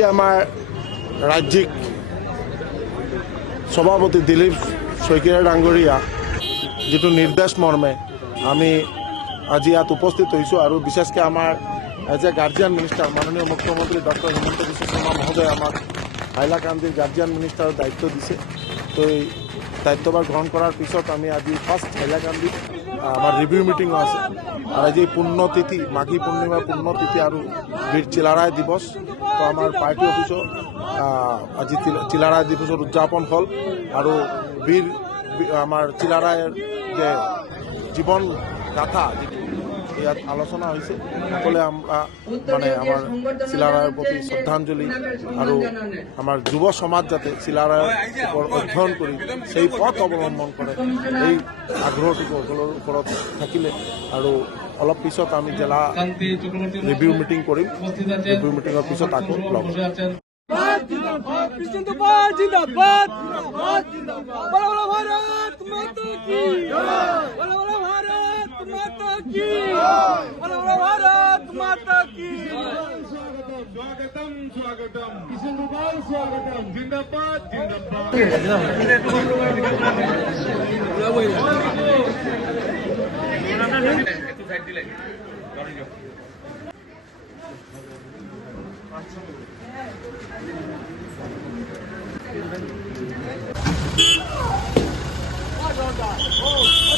এই আমাৰ ৰাজ্যিক সভাপতি দিলীপ শইকীয়া ডাঙৰীয়া যিটো নিৰ্দেশ মৰ্মে আমি আজি ইয়াত উপস্থিত হৈছোঁ আৰু বিশেষকৈ আমাৰ এজ এ গাৰ্জিয়ান মিনিষ্টাৰ মাননীয় মুখ্যমন্ত্ৰী ডক্টৰ হিমন্ত বিশ্ব শৰ্মা মহোদয়ে আমাক হাইলাকান্দিৰ গাৰ্জিয়ান মিনিষ্টাৰৰ দায়িত্ব দিছে। তো এই দায়িত্বভাৰ গ্ৰহণ কৰাৰ পিছত আমি আজি ফাৰ্ষ্ট হাইলাকান্দিত আমাৰ ৰিভিউ মিটিঙো আছে। আৰু আজি পুণ্যতিথি, মাঘী পূৰ্ণিমা পুণ্যতিথি আৰু বীৰ চিলাৰাই দিৱস। তো আমাৰ পাৰ্টি অফিচত আহ, আজি চিলা- চিলাৰাই দিৱসৰ উদযাপন হ'ল। আৰু বীৰ আমাৰ চিলাৰায়ৰ যে জীৱন গাথা ইয়াত আলোচনা হৈছে সকলোৱে আমরা মানে আমাৰ চিলাৰায়ৰ প্ৰতি শ্ৰদ্ধাঞ্জলি আৰু আমাৰ যুৱ সমাজ যাতে চিলাৰায়ৰ ওপৰত অধ্যয়ন কৰি সেই পথ অৱলম্বন কৰে এই আগ্ৰহটো সকলোৰ ওপৰত থাকিলে আৰু অলপ পিছত আমি জেলা কান্তি চক্রবর্তী রিভিউ মিটিং কৰিম উপস্থিত আছেন রিভিউ মিটিংয়ের পিছত আকৌ লগ বসে আছেন जिंदाबाद जिंदाबाद जिंदाबाद जिंदाबाद সাইড দিলে গাড়ি যাও Oh, God. Oh.